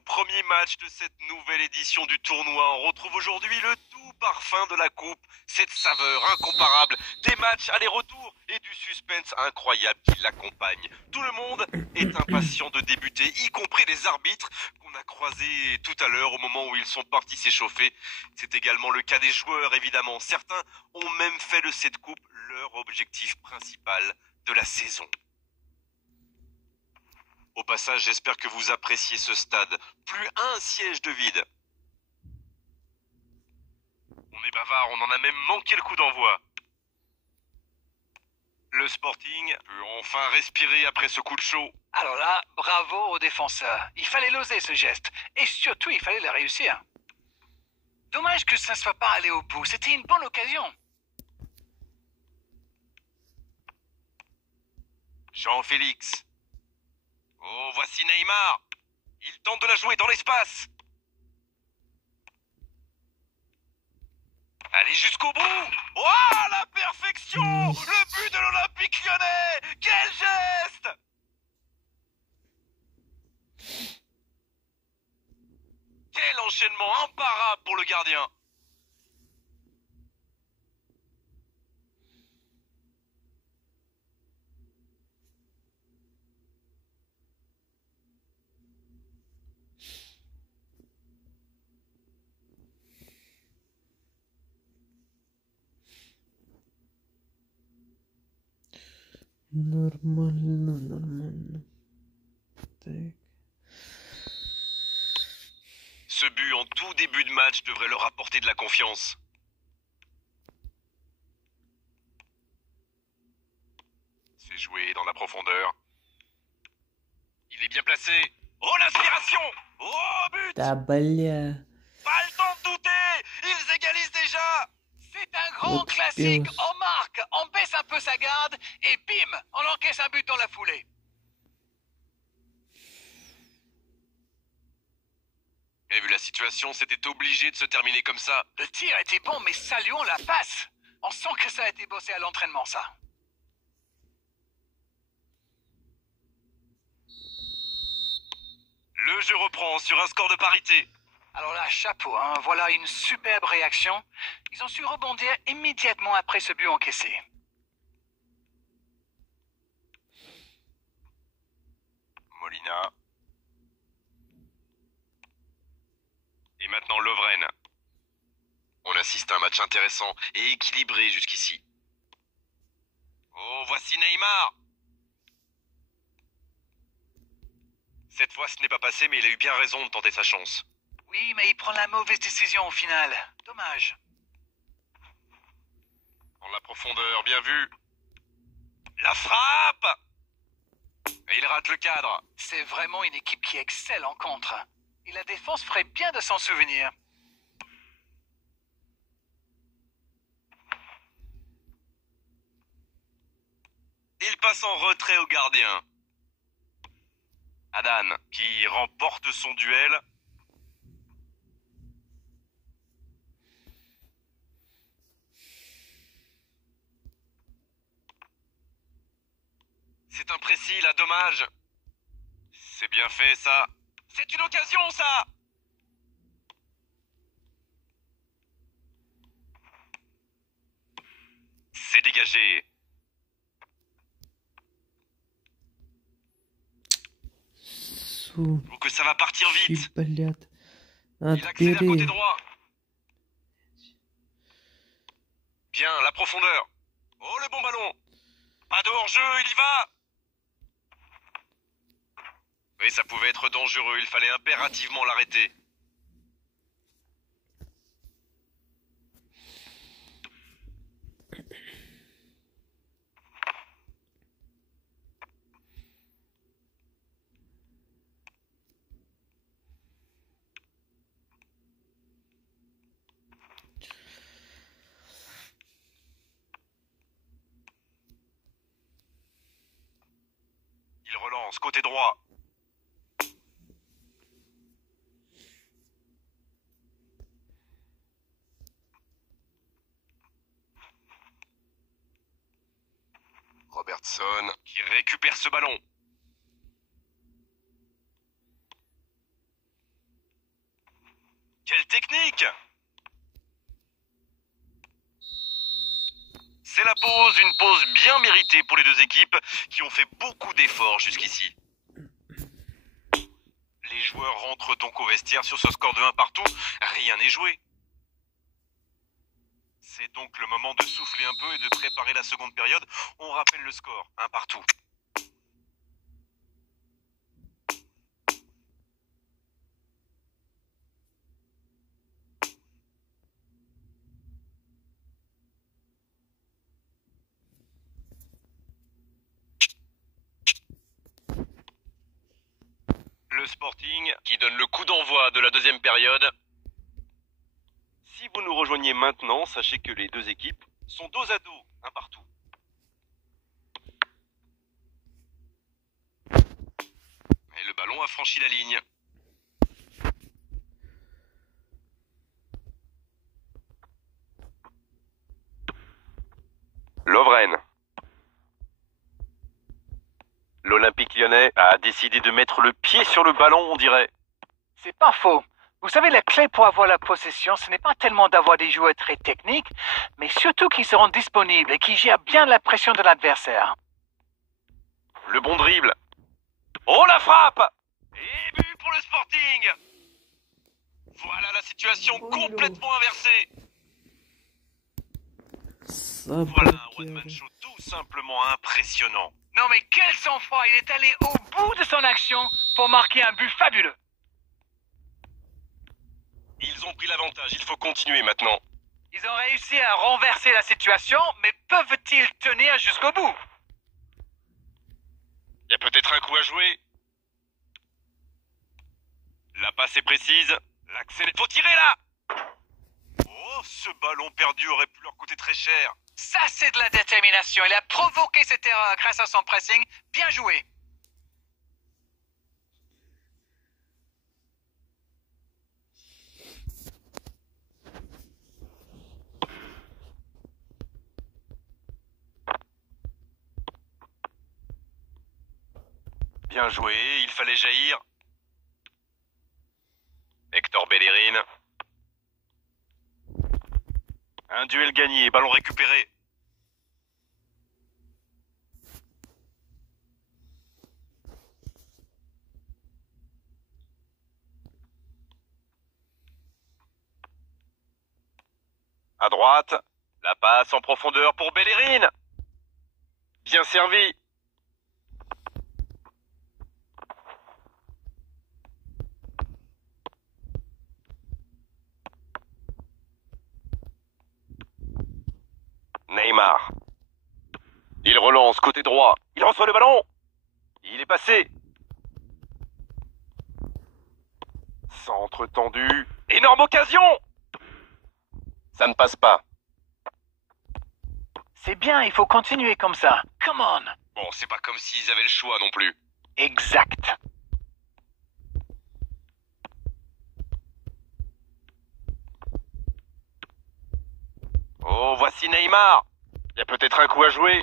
tout premier match de cette nouvelle édition du tournoi. On retrouve aujourd'hui le tout parfum de la coupe, cette saveur incomparable, des matchs aller-retour et du suspense incroyable qui l'accompagne. Tout le monde est impatient de débuter, y compris les arbitres qu'on a croisés tout à l'heure au moment où ils sont partis s'échauffer. C'est également le cas des joueurs, évidemment. Certains ont même fait de cette coupe leur objectif principal de la saison. Au passage, j'espère que vous appréciez ce stade. Plus un siège de vide. On est bavard, on en a même manqué le coup d'envoi. Le Sporting peut enfin respirer après ce coup de chaud. Alors là, bravo aux défenseurs. Il fallait l'oser ce geste. Et surtout, il fallait le réussir. Dommage que ça ne soit pas allé au bout. C'était une bonne occasion. Jean-Félix. Oh, voici Neymar. Il tente de la jouer dans l'espace. Allez jusqu'au bout. Oh, la perfection. Le but de l'Olympique Lyonnais. Quel geste. Quel enchaînement imparable pour le gardien. Normal. Tac. Ce but en tout début de match devrait leur apporter de la confiance. C'est joué dans la profondeur. Il est bien placé. Oh, l'inspiration. Oh, but. Да бля. Pas le temps de douter. Ils égalisent déjà. C'est un grand Oups, classique. oups. On marque, on baisse un peu sa garde et bim, on encaisse un but dans la foulée. Et vu la situation, c'était obligé de se terminer comme ça. Le tir était bon, mais saluons la passe. On sent que ça a été bossé à l'entraînement, ça. Le jeu reprend sur un score de parité. Alors là, chapeau, hein. Voilà une superbe réaction. Ils ont su rebondir immédiatement après ce but encaissé. Molina. Et maintenant Lovren. On assiste à un match intéressant et équilibré jusqu'ici. Oh, voici Neymar. Cette fois, ce n'est pas passé, mais il a eu bien raison de tenter sa chance. Oui, mais il prend la mauvaise décision au final. Dommage. Dans la profondeur, bien vu. La frappe. Et il rate le cadre. C'est vraiment une équipe qui excelle en contre. Et la défense ferait bien de s'en souvenir. Il passe en retrait au gardien. Adan, qui remporte son duel. C'est imprécis, là, dommage. C'est bien fait, ça. C'est une occasion, ça. C'est dégagé. Су. Ou que ça va partir vite. Блядь. Il accélère côté Отбери. droit. Bien, la profondeur. Oh, le bon ballon. Pas de hors-jeu, il y va. Oui, ça pouvait être dangereux, il fallait impérativement l'arrêter. Il relance, côté droit. Robertson qui récupère ce ballon. C'est la pause, une pause bien méritée pour les deux équipes qui ont fait beaucoup d'efforts jusqu'ici. Les joueurs rentrent donc au vestiaire sur ce score de 1 partout, rien n'est joué. C'est donc le moment de souffler un peu et de préparer la seconde période. On rappelle le score, 1 partout. Le Sporting qui donne le coup d'envoi de la deuxième période. Si vous nous rejoignez maintenant, sachez que les deux équipes sont dos à dos, 1 partout. Et le ballon a franchi la ligne. Lovren. L'Olympique Lyonnais a décidé de mettre le pied sur le ballon, on dirait. C'est pas faux. Vous savez, la clé pour avoir la possession, ce n'est pas tellement d'avoir des joueurs très techniques, mais surtout qui seront disponibles et qui gèrent bien la pression de l'adversaire. Le bon dribble. Oh, la frappe! Et but pour le Sporting! Voilà la situation complètement inversée. Ça Voilà un bloque. one-man show tout simplement impressionnant. Non mais quel sang-froid! Il est allé au bout de son action pour marquer un but fabuleux. Ils ont pris l'avantage, il faut continuer maintenant. Ils ont réussi à renverser la situation, mais peuvent-ils tenir jusqu'au bout? Il y a peut-être un coup à jouer. La passe est précise. L'accélère. Faut tirer là! Oh, ce ballon perdu aurait pu leur coûter très cher. Ça, c'est de la détermination. Il a provoqué cette erreur grâce à son pressing. Bien joué. Bien joué, il fallait jaillir. Hector Bellerin. Un duel gagné, ballon récupéré. À droite, la passe en profondeur pour Bellerin. Bien servi. Neymar. Il relance côté droit. Il reçoit le ballon. Il est passé. Centre tendu. Énorme occasion. Ça ne passe pas. C'est bien, il faut continuer comme ça. Come on. Bon, c'est pas comme s'ils avaient le choix non plus. Exact. Oh, voici Neymar. Il y a peut-être un coup à jouer.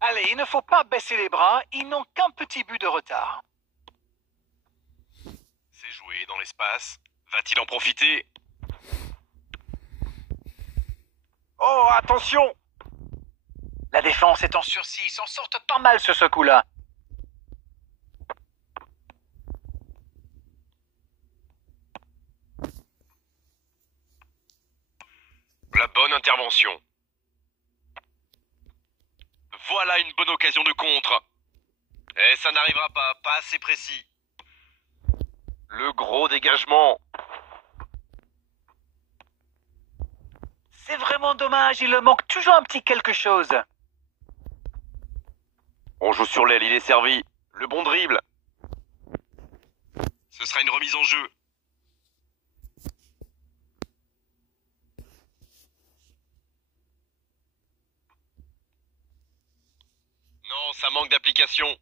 Allez, il ne faut pas baisser les bras. Ils n'ont qu'un petit but de retard. C'est joué dans l'espace. Va-t-il en profiter? Oh, attention! La défense est en sursis. Ils s'en sortent pas mal sur ce coup-là. La bonne intervention. Voilà une bonne occasion de contre. Et ça n'arrivera pas, pas assez précis. Le gros dégagement. C'est vraiment dommage. Il leur manque toujours un petit quelque chose. On joue sur l'aile, il est servi. Le bon dribble. Ce sera une remise en jeu. Non, ça manque d'application.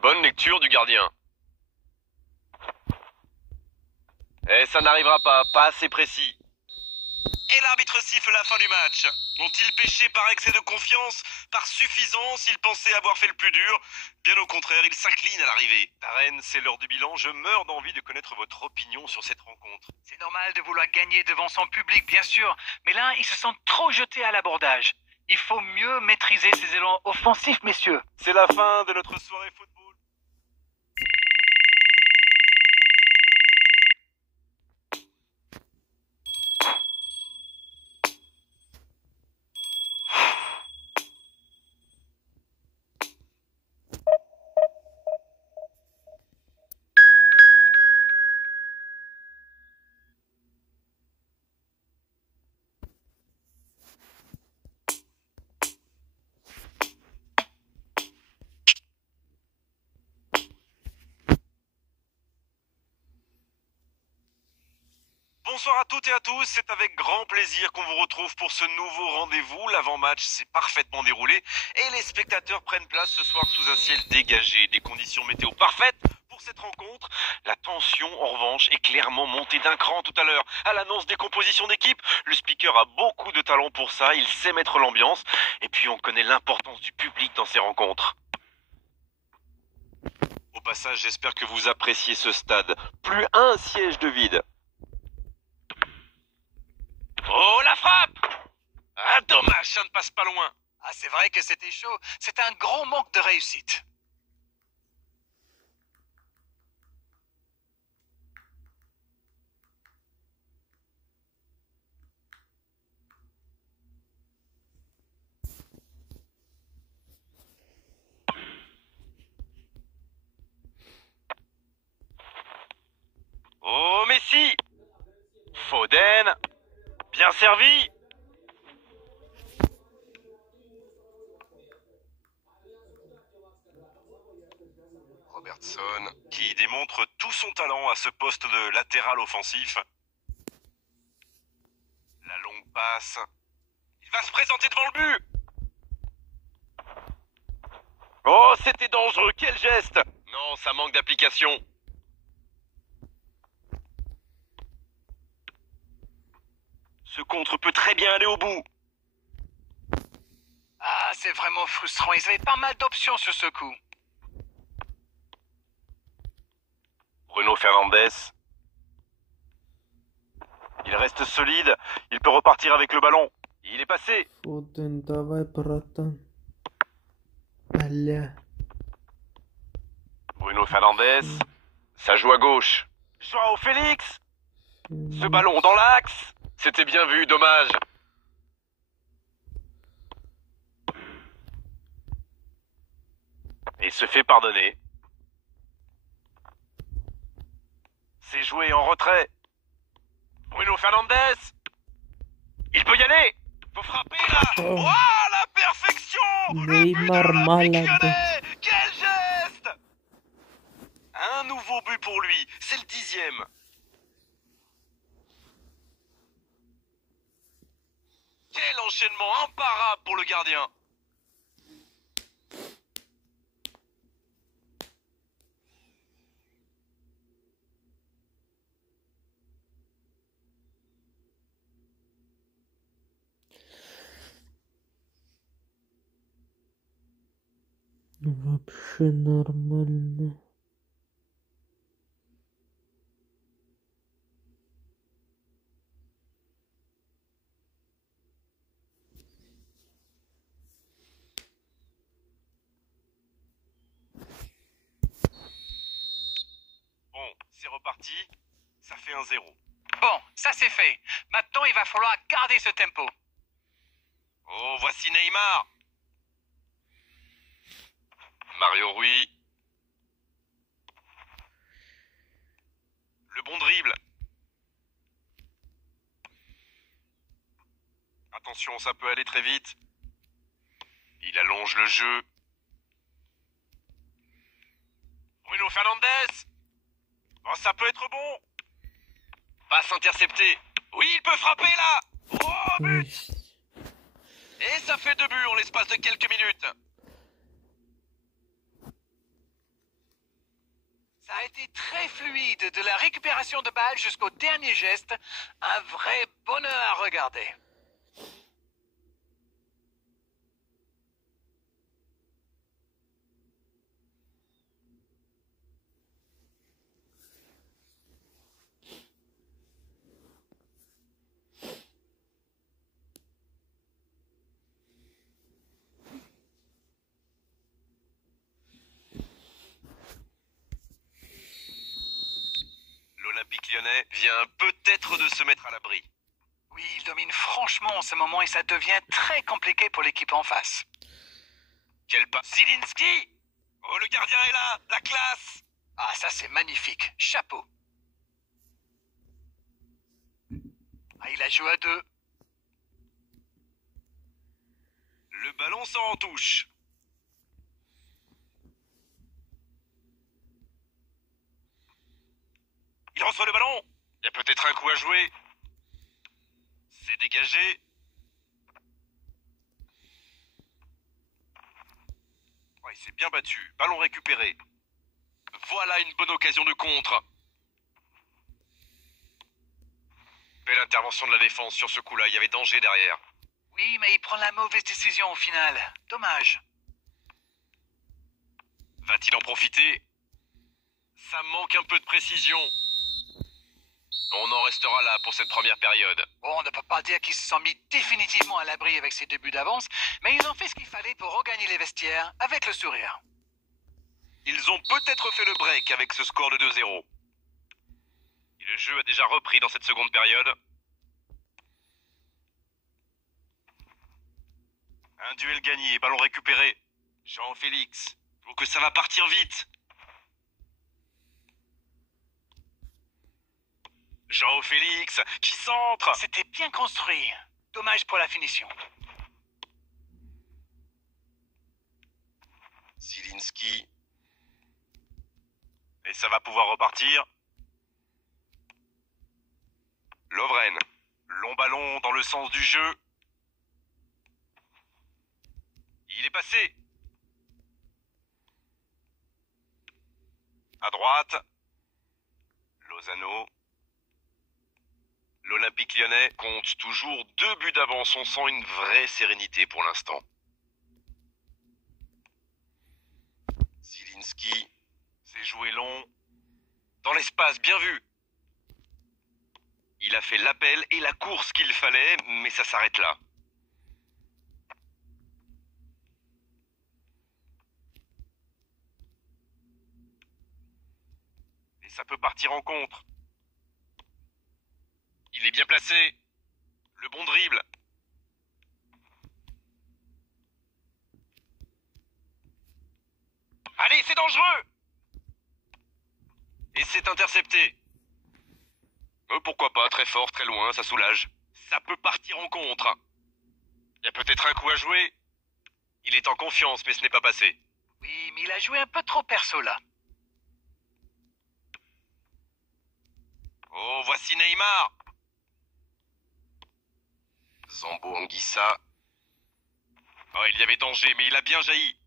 Bonne lecture du gardien. Et ça n'arrivera pas, pas assez précis. Et l'arbitre siffle la fin du match. Ont-ils péché par excès de confiance? Par suffisance, ils pensaient avoir fait le plus dur? Bien au contraire, ils s'inclinent à l'arrivée. Darren, c'est l'heure du bilan. Je meurs d'envie de connaître votre opinion sur cette rencontre. C'est normal de vouloir gagner devant son public, bien sûr, mais là, ils se sont trop jetés à l'abordage. Il faut mieux maîtriser ses élans offensifs, messieurs. C'est la fin de notre soirée football. Bonsoir à toutes et à tous, c'est avec grand plaisir qu'on vous retrouve pour ce nouveau rendez-vous. L'avant-match s'est parfaitement déroulé et les spectateurs prennent place ce soir sous un ciel dégagé, des conditions météo parfaites pour cette rencontre. La tension, en revanche, est clairement montée d'un cran tout à l'heure. À l'annonce des compositions d'équipe, le speaker a beaucoup de talent pour ça, il sait mettre l'ambiance et puis on connaît l'importance du public dans ces rencontres. Au passage, j'espère que vous appréciez ce stade. Plus un siège de vide. Oh, la frappe! Ah, dommage, ça ne passe pas loin. Ah, c'est vrai que c'était chaud. C'est un gros manque de réussite. Oh, Messi! Foden! Bien servi! Robertson, qui démontre tout son talent à ce poste de latéral offensif. La longue passe. Il va se présenter devant le but! Oh, c'était dangereux, quel geste! Non, ça manque d'application. Ce contre peut très bien aller au bout. Ah, c'est vraiment frustrant. Ils avaient pas mal d'options sur ce coup. Bruno Fernandes. Il reste solide. Il peut repartir avec le ballon. Il est passé. Foden, давай, братан. Бля. Bruno Fernandes. Ça joue à gauche. Joao Félix. Ce ballon dans l'axe. C'était bien vu, dommage. Et se fait pardonner. C'est joué en retrait. Bruno Fernandes. Il peut y aller. Faut frapper là. Oh. Oh, la perfection. Neymar Le but de l'Olympique malade. Lyonnais. Quel geste. Un nouveau but pour lui. C'est le 10e. Quel enchaînement imparable pour le gardien. Вообще нормально. Bon, c'est reparti. Ça fait 1-0. Bon, ça c'est fait. Maintenant, il va falloir garder ce tempo. Oh, voici Neymar. Mario Rui. Le bon dribble. Attention, ça peut aller très vite. Il allonge le jeu. Bruno Fernandes. Oh, ça peut être bon. Passe interceptée. Oui, il peut frapper là. Oh, but. Oui. Et ça fait 2 buts en l'espace de quelques minutes. Ça a a été très fluide, de la récupération de balles jusqu'au dernier geste. Un vrai bonheur à regarder. L'Olympique lyonnais vient peut-être de se mettre à l'abri. Oui, il domine franchement en ce moment et ça devient très compliqué pour l'équipe en face. Quel pas... Zielinski! Oh, le gardien est là! La classe! Ah, ça c'est magnifique. Chapeau. Ah, il a joué à 2. Le ballon sort en touche. Il reçoit le ballon. Il y a peut-être un coup à jouer. C'est dégagé. Oh, il s'est bien battu. Ballon récupéré. Voilà une bonne occasion de contre. Belle intervention de la défense sur ce coup-là. Il y avait danger derrière. Oui, mais il prend la mauvaise décision au final. Dommage. Va-t-il en profiter? Ça manque un peu de précision. On en restera là pour cette première période. Bon, on ne peut pas dire qu'ils se sont mis définitivement à l'abri avec ces 2 buts d'avance, mais ils ont fait ce qu'il fallait pour regagner les vestiaires avec le sourire. Ils ont peut-être fait le break avec ce score de 2-0. Et le jeu a déjà repris dans cette seconde période. Un duel gagné, ballon récupéré. Jean-Félix, faut que ça va partir vite. Jean-Félix, qui centre. C'était bien construit. Dommage pour la finition. Zielinski. Et ça va pouvoir repartir. Lovren. Long ballon dans le sens du jeu. Il est passé. À droite. Lozano. L'Olympique lyonnais compte toujours 2 buts d'avance. On sent une vraie sérénité pour l'instant. Zielinski. C'est joué long. Dans l'espace, bien vu. Il a fait l'appel et la course qu'il fallait, mais ça s'arrête là. Et ça peut partir en contre. Il est bien placé. Le bon dribble. Allez, c'est dangereux! Et c'est intercepté. Pourquoi pas, très fort, très loin, ça soulage. Ça peut partir en contre. Il y a peut-être un coup à jouer. Il est en confiance, mais ce n'est pas passé. Oui, mais il a joué un peu trop perso là. Oh, voici Neymar. Zambo Anguissa. Oh, il y avait danger, mais il a bien jailli.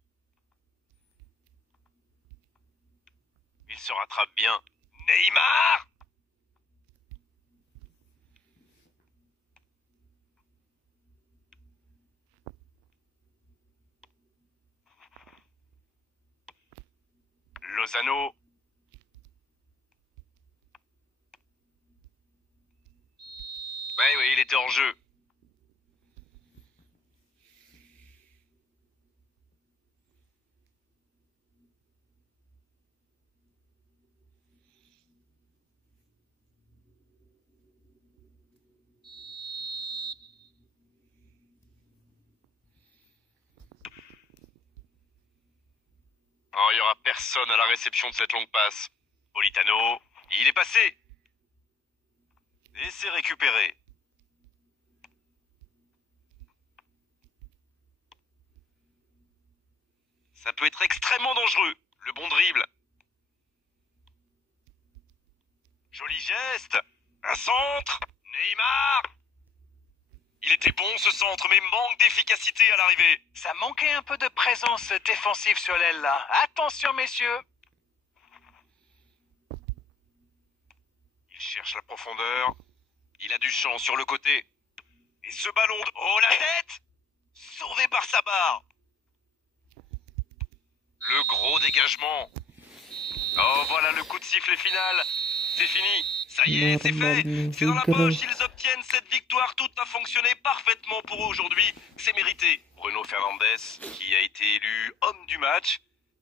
Il se rattrape bien. Neymar! Lozano. Oui, il était en jeu. Oh, il n'y aura personne à la réception de cette longue passe. Politano, il est passé. Et c'est récupéré. Ça peut être extrêmement dangereux. Le bon dribble. Joli geste. Un centre. Neymar. Il était bon ce centre, mais manque d'efficacité à l'arrivée. Ça manquait un peu de présence défensive sur l'aile là. Attention messieurs. Il cherche la profondeur. Il a du champ sur le côté. Et ce ballon de... Oh, la tête! Sauvé par sa barre. Le gros dégagement. Oh, voilà le coup de sifflet final. C'est fini. Ça y est, c'est fait. C'est dans la poche. Ils obtiennent cette victoire. Tout a fonctionné parfaitement pour eux aujourd'hui. C'est mérité. Bruno Fernandes, qui a été élu homme du match.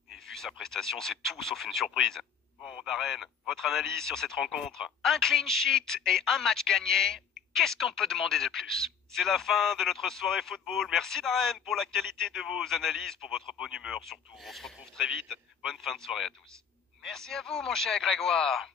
Et vu sa prestation, c'est tout sauf une surprise. Bon, Darren, votre analyse sur cette rencontre? Un clean sheet et un match gagné. Qu'est-ce qu'on peut demander de plus? C'est la fin de notre soirée football. Merci Darren pour la qualité de vos analyses, pour votre bonne humeur surtout. On se retrouve très vite. Bonne fin de soirée à tous. Merci à vous, mon cher Grégoire.